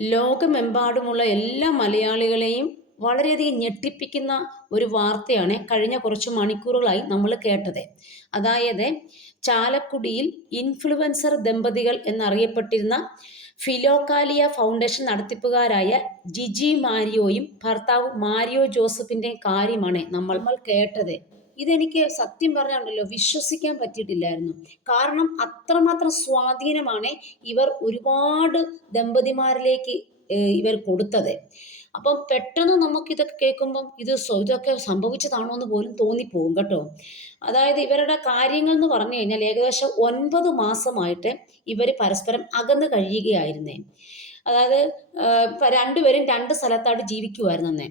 ലോകമെമ്പാടുമുള്ള എല്ലാ മലയാളികളെയും വളരെയധികം ഞെട്ടിപ്പിക്കുന്ന ഒരു വാർത്തയാണ് കഴിഞ്ഞ കുറച്ച് മണിക്കൂറുകളായി നമ്മൾ കേട്ടത്. അതായത് ചാലക്കുടിയിൽ ഇൻഫ്ലുവൻസർ ദമ്പതികൾ എന്നറിയപ്പെട്ടിരുന്ന ഫിലോക്കാലിയ ഫൗണ്ടേഷൻ നടത്തിപ്പുകാരായ ജിജി മാരിയോയും ഭർത്താവ് മാരിയോ ജോസഫിന്റെ കാര്യമാണ് നമ്മൾ കേട്ടത്. ഇതെനിക്ക് സത്യം പറഞ്ഞുണ്ടല്ലോ വിശ്വസിക്കാൻ പറ്റിയിട്ടില്ലായിരുന്നു. കാരണം അത്രമാത്രം സ്വാധീനമാണ് ഇവർ ഒരുപാട് ദമ്പതിമാരിലേക്ക് ഇവർ കൊടുത്തത്. അപ്പം പെട്ടെന്ന് നമുക്ക് ഇതൊക്കെ കേൾക്കുമ്പം ഇത് ഇതൊക്കെ സംഭവിച്ചതാണോ എന്ന് പോലും തോന്നിപ്പോകും കേട്ടോ. അതായത് ഇവരുടെ കാര്യങ്ങൾ എന്ന് പറഞ്ഞു കഴിഞ്ഞാൽ ഏകദേശം ഒൻപത് മാസമായിട്ട് ഇവർ പരസ്പരം അകന്നു കഴിയുകയായിരുന്നേ. അതായത് രണ്ടുപേരും രണ്ട് സ്ഥലത്തായിട്ട് ജീവിക്കുമായിരുന്നേ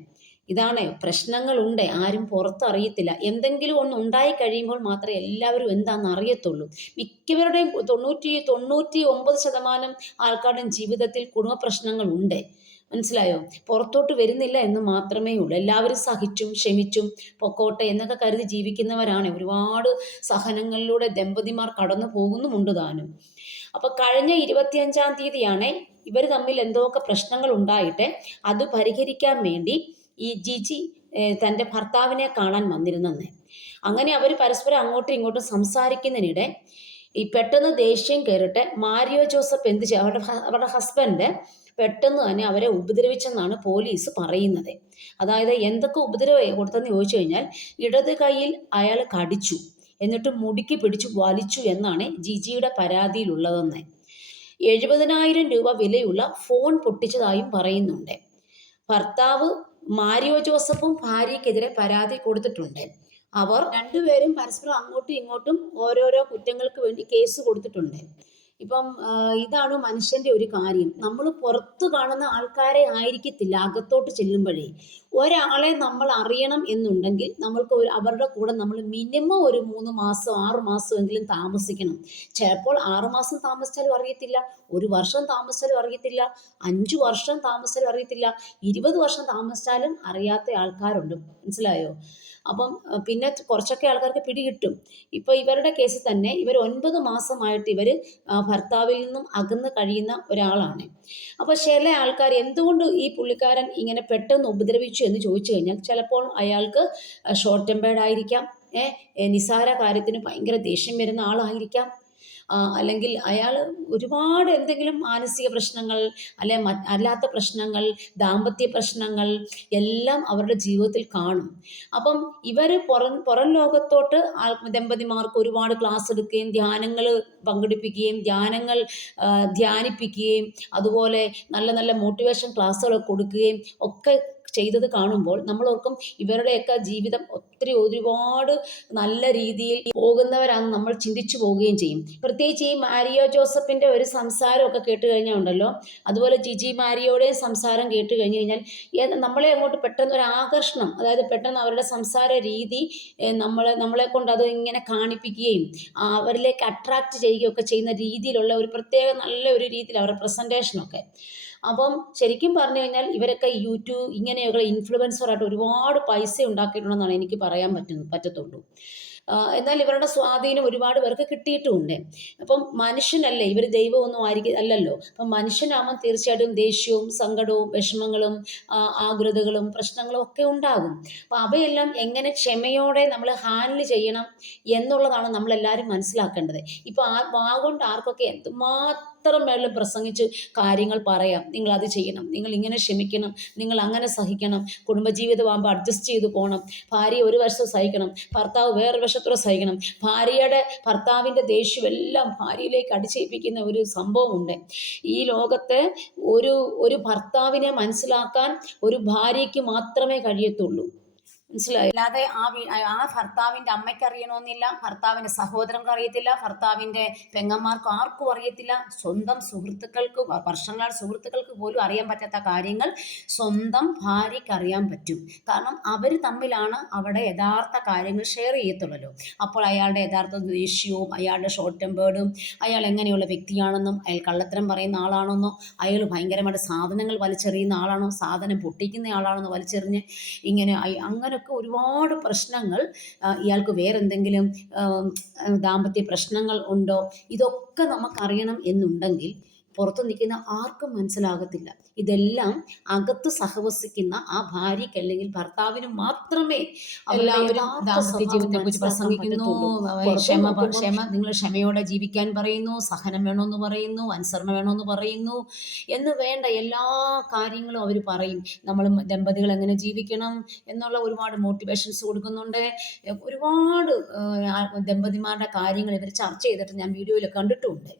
ഇതാണ് പ്രശ്നങ്ങളുണ്ട് ആരും പുറത്തറിയത്തില്ല. എന്തെങ്കിലും ഒന്ന് ഉണ്ടായി കഴിയുമ്പോൾ മാത്രമേ എല്ലാവരും എന്താണെന്ന് അറിയത്തുള്ളൂ. മിക്കവരുടെയും തൊണ്ണൂറ്റി തൊണ്ണൂറ്റി ഒമ്പത് ശതമാനം ആൾക്കാരുടെയും ജീവിതത്തിൽ കുടുംബ പ്രശ്നങ്ങളുണ്ട് മനസ്സിലായോ? പുറത്തോട്ട് വരുന്നില്ല എന്ന് മാത്രമേ ഉള്ളൂ. എല്ലാവരും സഹിച്ചും ക്ഷമിച്ചും പൊക്കോട്ടെ എന്നൊക്കെ കരുതി ജീവിക്കുന്നവരാണ്. ഒരുപാട് സഹനങ്ങളിലൂടെ ദമ്പതിമാർ കടന്നു പോകുന്നുമുണ്ട് താനും. അപ്പോൾ കഴിഞ്ഞ ഇരുപത്തിയഞ്ചാം തീയതിയാണ് ഇവർ തമ്മിൽ എന്തോ ഒക്കെ പ്രശ്നങ്ങൾ ഉണ്ടായിട്ട് അത് പരിഹരിക്കാൻ വേണ്ടി ഈ ജിജി തന്റെ ഭർത്താവിനെ കാണാൻ വന്നിരുന്നെന്ന്. അങ്ങനെ അവർ പരസ്പരം അങ്ങോട്ടും ഇങ്ങോട്ടും സംസാരിക്കുന്നതിനിടെ ഈ പെട്ടെന്ന് ദേഷ്യം കയറിട്ട് മാരിയോ ജോസഫ് എന്ത് ചെയ്യും അവരുടെ അവരുടെ ഹസ്ബൻഡ് പെട്ടെന്ന് തന്നെ അവരെ ഉപദ്രവിച്ചെന്നാണ് പോലീസ് പറയുന്നത്. അതായത് എന്തൊക്കെ ഉപദ്രവം കൊടുത്തെന്ന് ചോദിച്ചു കഴിഞ്ഞാൽ ഇടത് കൈയിൽ അയാൾ കടിച്ചു എന്നിട്ട് മുടുക്കി പിടിച്ചു വലിച്ചു എന്നാണ് ജിജിയുടെ പരാതിയിലുള്ളതെന്ന്. എഴുപതിനായിരം രൂപ വിലയുള്ള ഫോൺ പൊട്ടിച്ചതായും പറയുന്നുണ്ട്. ഭർത്താവ് മാരിയോ ജോസഫും ഭാര്യയ്ക്കെതിരെ പരാതി കൊടുത്തിട്ടുണ്ട്. അവർ രണ്ടുപേരും പരസ്പരം അങ്ങോട്ടും ഇങ്ങോട്ടും ഓരോരോ കുറ്റങ്ങൾക്ക് വേണ്ടി കേസ് കൊടുത്തിട്ടുണ്ട്. ഇപ്പം ഇതാണ് മനുഷ്യന്റെ ഒരു കാര്യം. നമ്മൾ പുറത്തു കാണുന്ന ആൾക്കാരെ ആയിരിക്കത്തില്ല അകത്തോട്ട് ചെല്ലുമ്പോഴേ. ഒരാളെ നമ്മൾ അറിയണം എന്നുണ്ടെങ്കിൽ നമ്മൾക്ക് ഒരു അവരുടെ കൂടെ നമ്മൾ മിനിമം ഒരു മൂന്ന് മാസം ആറ് മാസമെങ്കിലും താമസിക്കണം. ചിലപ്പോൾ ആറ് മാസം താമസിച്ചാലും അറിയത്തില്ല ഒരു വർഷം താമസിച്ചാലും അറിയത്തില്ല അഞ്ചു വർഷം താമസിച്ചാലും അറിയത്തില്ല ഇരുപത് വർഷം താമസിച്ചാലും അറിയാത്ത ആൾക്കാരുണ്ട്. മനസ്സിലായോ? അപ്പം പിന്നെ കുറച്ചൊക്കെ ആൾക്കാർക്ക് പിടികിട്ടും. ഇപ്പോൾ ഇവരുടെ കേസിൽ തന്നെ ഇവർ ഒൻപത് മാസമായിട്ട് ഇവർ ഭർത്താവിൽ നിന്നും അകന്ന് കഴിയുന്ന ഒരാളാണ്. അപ്പോൾ ചില ആൾക്കാർ എന്തുകൊണ്ട് ഈ പുള്ളിക്കാരൻ ഇങ്ങനെ പെട്ടെന്ന് ഉപദ്രവിച്ചു എന്ന് ചോദിച്ചു കഴിഞ്ഞാൽ ചിലപ്പോൾ അയാൾക്ക് ഷോർട്ട് ടെമ്പേർഡ് ആയിരിക്കാം. നിസാര കാര്യത്തിന് ഭയങ്കര ദേഷ്യം വരുന്ന ആളായിരിക്കാം. അല്ലെങ്കിൽ അയാൾ ഒരുപാട് എന്തെങ്കിലും മാനസിക പ്രശ്നങ്ങൾ അല്ലെ അല്ലാത്ത പ്രശ്നങ്ങൾ ദാമ്പത്യ പ്രശ്നങ്ങൾ എല്ലാം അവരുടെ ജീവിതത്തിൽ കാണും. അപ്പം ഇവർ പുറം പുറം ലോകത്തോട്ട് ആൾ ദമ്പതിമാർക്ക് ഒരുപാട് ക്ലാസ് എടുക്കുകയും ധ്യാനങ്ങൾ പങ്കെടുപ്പിക്കുകയും ധ്യാനങ്ങൾ ധ്യാനിപ്പിക്കുകയും അതുപോലെ നല്ല നല്ല മോട്ടിവേഷൻ ക്ലാസ്സുകൾ കൊടുക്കുകയും ഒക്കെ ചെയ്തത് കാണുമ്പോൾ നമ്മൾ ഓർക്കും ഇവരുടെയൊക്കെ ജീവിതം ഒത്തിരി ഒരുപാട് നല്ല രീതിയിൽ പോകുന്നവരാണെന്ന് നമ്മൾ ചിന്തിച്ചു പോവുകയും ചെയ്യും. പ്രത്യേകിച്ച് ഈ മാരിയോ ജോസഫിന്റെ ഒരു സംസാരമൊക്കെ കേട്ട് കഴിഞ്ഞാൽ ഉണ്ടല്ലോ? അതുപോലെ ജിജി മാരിയോടെയും സംസാരം കേട്ട് കഴിഞ്ഞ് കഴിഞ്ഞാൽ നമ്മളെ അങ്ങോട്ട് പെട്ടെന്ന് ഒരു ആകർഷണം അതായത് പെട്ടെന്ന് അവരുടെ സംസാര രീതി നമ്മളെ നമ്മളെ കൊണ്ട് അത് ഇങ്ങനെ കാണിപ്പിക്കുകയും അവരിലേക്ക് അട്രാക്റ്റ് ചെയ്യുകയൊക്കെ ചെയ്യുന്ന രീതിയിലുള്ള ഒരു പ്രത്യേക നല്ല ഒരു രീതിയിൽ അവരുടെ പ്രസന്റേഷനൊക്കെ അപ്പം ശരിക്കും പറഞ്ഞു കഴിഞ്ഞാൽ ഇവരൊക്കെ യൂട്യൂബ് ഇങ്ങനെയൊക്കെ ഇൻഫ്ലുവൻസറായിട്ട് ഒരുപാട് പൈസ ഉണ്ടാക്കിയിട്ടുണ്ടെന്നാണ് എനിക്ക് പറയാൻ പറ്റുന്നു പറ്റത്തുള്ളൂ. എന്നാൽ ഇവരുടെ സ്വാധീനം ഒരുപാട് പേർക്ക് കിട്ടിയിട്ടുമുണ്ട്. അപ്പം മനുഷ്യനല്ലേ ഇവർ ദൈവമൊന്നും ആയിരിക്കും അല്ലല്ലോ. അപ്പം മനുഷ്യനാകുമ്പോൾ തീർച്ചയായിട്ടും ദേഷ്യവും സങ്കടവും വിഷമങ്ങളും ആകൃതകളും പ്രശ്നങ്ങളും ഒക്കെ ഉണ്ടാകും. അപ്പം അവയെല്ലാം എങ്ങനെ ക്ഷമയോടെ നമ്മൾ ഹാൻഡിൽ ചെയ്യണം എന്നുള്ളതാണ് നമ്മളെല്ലാവരും മനസ്സിലാക്കേണ്ടത്. ഇപ്പോൾ ആ വാഗൊണ്ട് ആർക്കൊക്കെ എന്തുമാത്രം വേണമെങ്കിലും പ്രസംഗിച്ച് കാര്യങ്ങൾ പറയാം. നിങ്ങൾ അത് ചെയ്യണം. നിങ്ങൾ ഇങ്ങനെ ക്ഷമിക്കണം. നിങ്ങൾ അങ്ങനെ സഹിക്കണം. കുടുംബജീവിതമാകുമ്പോൾ അഡ്ജസ്റ്റ് ചെയ്ത് പോകണം ഭാര്യ ഒരു വർഷം സഹിക്കണം. ഭർത്താവ് വേറൊരു വശത്തൂടെ സഹിക്കണം. ഭാര്യയുടെ ഭർത്താവിന്റെ ദേഷ്യം എല്ലാം ഭാര്യയിലേക്ക് അടിച്ചേൽപ്പിക്കുന്ന ഒരു സംഭവമുണ്ട്. ഈ ലോകത്തെ ഒരു ഒരു ഭർത്താവിനെ മനസ്സിലാക്കാൻ ഒരു ഭാര്യയ്ക്ക് മാത്രമേ കഴിയത്തുള്ളൂ. മനസ്സിലായി. അല്ലാതെ ആ ആ ഭർത്താവിന്റെ അമ്മയ്ക്ക് അറിയണമെന്നില്ല ഭർത്താവിന്റെ സഹോദരങ്ങൾക്ക് അറിയത്തില്ല ഭർത്താവിന്റെ പെങ്ങന്മാർക്ക് ആർക്കും അറിയത്തില്ല. സ്വന്തം സുഹൃത്തുക്കൾക്ക് വ- വർഷങ്ങളാൽ സുഹൃത്തുക്കൾക്ക് പോലും അറിയാൻ പറ്റാത്ത കാര്യങ്ങൾ സ്വന്തം ഭാര്യയ്ക്ക് അറിയാൻ പറ്റും. കാരണം അവർ തമ്മിലാണ് അവിടെ യഥാർത്ഥ കാര്യങ്ങൾ ഷെയർ ചെയ്യത്തുള്ളല്ലോ. അപ്പോൾ അയാളുടെ യഥാർത്ഥ ദേഷ്യവും അയാളുടെ ഷോർട്ട് ടെമ്പേർഡും അയാൾ എങ്ങനെയുള്ള വ്യക്തിയാണെന്നും അയാൾ കള്ളത്തരം പറയുന്ന ആളാണെന്നോ അയാൾ ഭയങ്കരമായിട്ട് സാധനങ്ങൾ വലിച്ചെറിയുന്ന ആളാണോ സാധനം പൊട്ടിക്കുന്ന ആളാണെന്നോ വലിച്ചെറിഞ്ഞ് ഇങ്ങനെ അയ- അങ്ങനെയൊക്കെ ഒരുപാട് പ്രശ്നങ്ങൾ ഇയാൾക്ക് വേറെന്തെങ്കിലും ദാമ്പത്യ പ്രശ്നങ്ങൾ ഉണ്ടോ? ഇതൊക്കെ നമുക്കറിയണം എന്നുണ്ടെങ്കിൽ പുറത്ത് നിൽക്കുന്ന ആർക്കും മനസ്സിലാകത്തില്ല. ഇതെല്ലാം അകത്ത് സഹവസിക്കുന്ന ആ ഭാര്യയ്ക്ക് അല്ലെങ്കിൽ ഭർത്താവിന് മാത്രമേ പ്രസംഗിക്കുന്നു ക്ഷമ ക്ഷമ നിങ്ങൾ ക്ഷമയോടെ ജീവിക്കാൻ പറയുന്നു സഹനം വേണമെന്ന് പറയുന്നു അനുസരണ വേണമെന്ന് പറയുന്നു എന്ന് വേണ്ട എല്ലാ കാര്യങ്ങളും അവർ പറയും. നമ്മൾ ദമ്പതികൾ എങ്ങനെ ജീവിക്കണം എന്നുള്ള ഒരുപാട് മോട്ടിവേഷൻസ് കൊടുക്കുന്നുണ്ട്. ഒരുപാട് ദമ്പതിമാരുടെ കാര്യങ്ങൾ ഇവർ ചർച്ച ചെയ്തിട്ട് ഞാൻ വീഡിയോയിൽ കണ്ടിട്ടുമുണ്ട്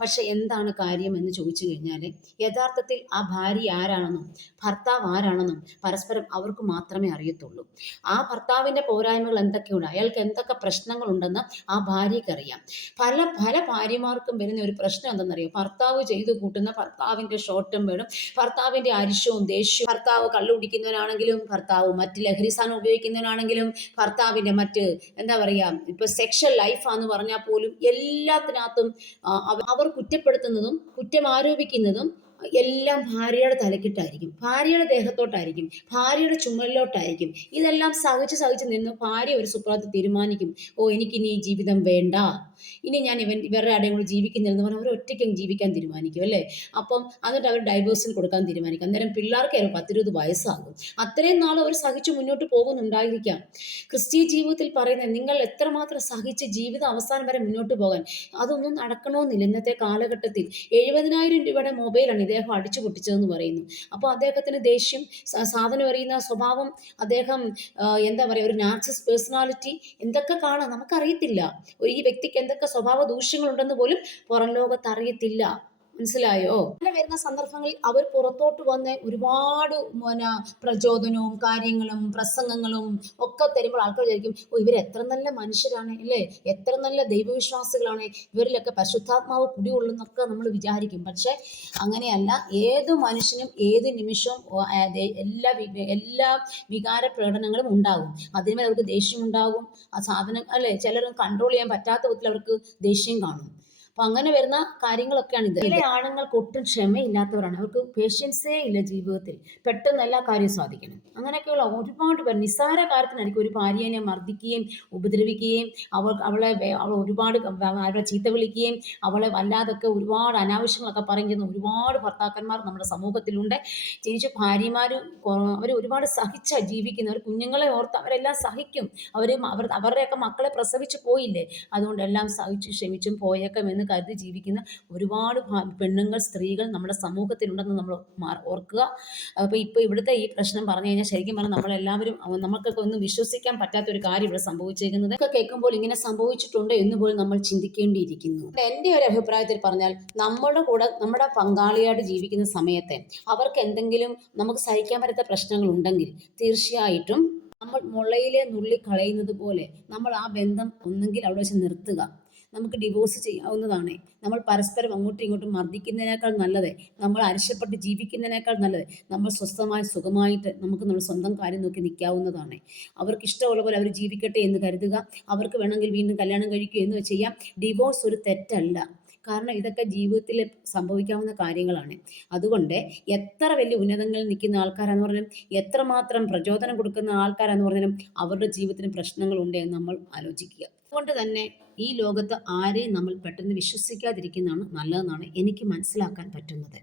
പക്ഷെ എന്താണ് കാര്യം എന്ന് ചോദിച്ചു കഴിഞ്ഞാൽ യഥാർത്ഥത്തിൽ ആ ഭാര്യ ആരാണെന്നും ഭർത്താവ് ആരാണെന്നും പരസ്പരം അവർക്ക് മാത്രമേ അറിയത്തുള്ളൂ. ആ ഭർത്താവിന്റെ പോരായ്മകൾ എന്തൊക്കെയുണ്ട്? അയാൾക്ക് എന്തൊക്കെ പ്രശ്നങ്ങളുണ്ടെന്ന് ആ ഭാര്യക്കറിയാം പല പല ഭാര്യമാർക്കും വരുന്ന ഒരു പ്രശ്നം എന്തെന്നറിയോ? ഭർത്താവ് ചെയ്തു കൂട്ടുന്ന ഭർത്താവിന്റെ ഷോർട്ട് വേണം ഭർത്താവിന്റെ അരിശവും ദേഷ്യവും ഭർത്താവ് കള്ളു കുടിക്കുന്നവനാണെങ്കിലും ഭർത്താവ് മറ്റ് ലഹരി സാധനം ഉപയോഗിക്കുന്നവനാണെങ്കിലും ഭർത്താവിന്റെ മറ്റ് എന്താ പറയുക ഇപ്പം സെക്ഷൽ ലൈഫാന്ന് പറഞ്ഞാൽ പോലും എല്ലാത്തിനകത്തും ആ, അവ- കുറ്റപ്പെടുത്തുന്നതും കുറ്റം ആരോപിക്കുന്നതും എല്ലാം ഭാര്യയുടെ തലക്കിട്ടായിരിക്കും. ഭാര്യയുടെ ദേഹത്തോട്ടായിരിക്കും. ഭാര്യയുടെ ചുമലിലോട്ടായിരിക്കും. ഇതെല്ലാം സഹിച്ച് സഹിച്ച് നിന്ന് ഭാര്യ ഒരു സുപ്രാത്ത് തീരുമാനിക്കും. ഓ എനിക്കിനി ഈ ജീവിതം വേണ്ട. ഇനി ഞാൻ ഇവൻ ഇവരുടെ ആടെയും കൂടി ജീവിക്കുന്നില്ലെന്ന് പറഞ്ഞാൽ അവർ ഒറ്റയ്ക്ക് ജീവിക്കാൻ തീരുമാനിക്കും അല്ലേ? അപ്പം എന്നിട്ട് അവർ ഡൈവേഴ്സിന് കൊടുക്കാൻ തീരുമാനിക്കും. അന്നേരം പിള്ളേർക്ക് ഒരു പത്തിരുപത് വയസ്സാകും. അത്രയും നാൾ അവർ സഹിച്ച് മുന്നോട്ട് പോകുന്നുണ്ടായിരിക്കാം. ക്രിസ്ത്യ ജീവിതത്തിൽ പറയുന്നത് നിങ്ങൾ എത്രമാത്രം സഹിച്ച് ജീവിതം അവസാനം വരെ മുന്നോട്ട് പോകാൻ അതൊന്നും നടക്കണമെന്നില്ല. ഇന്നത്തെ കാലഘട്ടത്തിൽ എഴുപതിനായിരം രൂപയുടെ മൊബൈലാണ് ഇദ്ദേഹം അടിച്ചു പൊട്ടിച്ചതെന്ന് പറയുന്നു. അപ്പോൾ അദ്ദേഹത്തിന് ദേഷ്യം സാധനം അറിയുന്ന സ്വഭാവം അദ്ദേഹം എന്താ പറയുക ഒരു നാർസിസ് പേഴ്സണാലിറ്റി എന്തൊക്കെ കാണാം നമുക്കറിയത്തില്ല. ഒരു ഈ വ്യക്തിക്ക് എന്തൊക്കെ സ്വഭാവ ദൂഷ്യങ്ങളുണ്ടെന്ന് പോലും പുറം ലോകത്ത് അറിയത്തില്ല. മനസ്സിലായോ? അങ്ങനെ വരുന്ന സന്ദർഭങ്ങളിൽ അവർ പുറത്തോട്ട് വന്ന് ഒരുപാട് പിന്നെ പ്രചോദനവും കാര്യങ്ങളും പ്രസംഗങ്ങളും ഒക്കെ തരുമ്പോൾ ആൾക്കാർ വിചാരിക്കും ഇവർ എത്ര നല്ല മനുഷ്യരാണ് അല്ലേ? എത്ര നല്ല ദൈവവിശ്വാസികളാണ്. ഇവരിലൊക്കെ പരിശുദ്ധാത്മാവ് കുടികൊള്ളുന്നൊക്കെ നമ്മൾ വിചാരിക്കും. പക്ഷെ അങ്ങനെയല്ല. ഏത് മനുഷ്യനും ഏത് നിമിഷവും എല്ലാ എല്ലാ വികാര പ്രകടനങ്ങളും ഉണ്ടാകും. അതിന്മേൽ അവർക്ക് ദേഷ്യം ഉണ്ടാകും. ആ സാധനം അല്ലേ? ചിലരും കൺട്രോൾ ചെയ്യാൻ പറ്റാത്ത വിധത്തിൽ അവർക്ക് ദേഷ്യം കാണും. അപ്പൊ അങ്ങനെ വരുന്ന കാര്യങ്ങളൊക്കെയാണ് ഇത് ചില ആണുങ്ങൾക്ക് ഒട്ടും ക്ഷമയില്ലാത്തവരാണ്. അവർക്ക് പേഷ്യൻസേ ഇല്ല ജീവിതത്തിൽ. പെട്ടെന്ന് എല്ലാ കാര്യവും സാധിക്കണം. അങ്ങനെയൊക്കെയുള്ള ഒരുപാട് പേർ നിസ്സാര കാര്യത്തിനായിരിക്കും ഒരു ഭാര്യനെ മർദ്ദിക്കുകയും ഉപദ്രവിക്കുകയും അവൾ അവളെ അവൾ ഒരുപാട് അവളെ ചീത്ത വിളിക്കുകയും അവളെ വല്ലാതൊക്കെ ഒരുപാട് അനാവശ്യങ്ങളൊക്കെ പറയുന്ന ഒരുപാട് ഭർത്താക്കന്മാർ നമ്മുടെ സമൂഹത്തിലുണ്ട്. തിരിച്ച് ഭാര്യമാർ അവർ ഒരുപാട് സഹിച്ച ജീവിക്കുന്നവർ കുഞ്ഞുങ്ങളെ ഓർത്ത് അവരെല്ലാം സഹിക്കും. അവർ അവർ അവരുടെയൊക്കെ മക്കളെ പ്രസവിച്ച് പോയില്ലേ? അതുകൊണ്ട് എല്ലാം സഹിച്ചു ക്ഷമിച്ചും പോയേക്കും എന്ന് കരുതി ജീവിക്കുന്ന ഒരുപാട് പെണ്ണുങ്ങൾ സ്ത്രീകൾ നമ്മുടെ സമൂഹത്തിലുണ്ടെന്ന് നമ്മൾ ഓർക്കുക. അപ്പോൾ ഇപ്പോൾ ഇവിടുത്തെ ഈ പ്രശ്നം പറഞ്ഞു കഴിഞ്ഞാൽ ശരിക്കും പറഞ്ഞാൽ നമ്മളെല്ലാവരും നമ്മൾക്കൊക്കെ ഒന്നും വിശ്വസിക്കാൻ പറ്റാത്ത ഒരു കാര്യം ഇവിടെ സംഭവിച്ചിരിക്കുന്നത് ഒക്കെ കേൾക്കുമ്പോൾ ഇങ്ങനെ സംഭവിച്ചിട്ടുണ്ട് എന്ന് പോലും നമ്മൾ ചിന്തിക്കേണ്ടിയിരിക്കുന്നു. എന്റെ ഒരു അഭിപ്രായത്തിൽ പറഞ്ഞാൽ നമ്മുടെ കൂടെ നമ്മുടെ പങ്കാളിയായിട്ട് ജീവിക്കുന്ന സമയത്തെ അവർക്ക് എന്തെങ്കിലും നമുക്ക് സഹിക്കാൻ പറ്റാത്ത പ്രശ്നങ്ങൾ ഉണ്ടെങ്കിൽ തീർച്ചയായിട്ടും നമ്മൾ മുളയിലെ നുള്ളി കളയുന്നത് പോലെ നമ്മൾ ആ ബന്ധം ഒന്നെങ്കിൽ അവിടെ വെച്ച് നിർത്തുക. നമുക്ക് ഡിവോഴ്സ് ചെയ്യാവുന്നതാണ്. നമ്മൾ പരസ്പരം അങ്ങോട്ടും ഇങ്ങോട്ടും മർദ്ദിക്കുന്നതിനേക്കാൾ നല്ലത് നമ്മൾ അരിശപ്പെട്ട് ജീവിക്കുന്നതിനേക്കാൾ നല്ലത് നമ്മൾ സ്വസ്ഥമായി സുഖമായിട്ട് നമുക്ക് നമ്മൾ സ്വന്തം കാര്യം നോക്കി നിൽക്കാവുന്നതാണ്. അവർക്ക് ഇഷ്ടമുള്ള പോലെ അവർ ജീവിക്കട്ടെ എന്ന് കരുതുക. അവർക്ക് വേണമെങ്കിൽ വീണ്ടും കല്യാണം കഴിക്കുക എന്ന് ചെയ്യാം. ഡിവോഴ്സ് ഒരു തെറ്റല്ല. കാരണം ഇതൊക്കെ ജീവിതത്തിൽ സംഭവിക്കാവുന്ന കാര്യങ്ങളാണ്. അതുകൊണ്ട് എത്ര വലിയ ഉന്നതങ്ങളിൽ നിൽക്കുന്ന ആൾക്കാരാന്ന് പറഞ്ഞാലും എത്രമാത്രം പ്രചോദനം കൊടുക്കുന്ന ആൾക്കാരാന്ന് പറഞ്ഞാലും അവരുടെ ജീവിതത്തിന് പ്രശ്നങ്ങളുണ്ട് എന്ന് നമ്മൾ ആലോചിക്കുക. അതുകൊണ്ട് തന്നെ ഈ ലോകത്ത് ആരെയും നമ്മൾ പെട്ടെന്ന് വിശ്വസിക്കാതിരിക്കുന്നതാണ് നല്ലതെന്നാണ് എനിക്ക് മനസ്സിലാക്കാൻ പറ്റുന്നത്.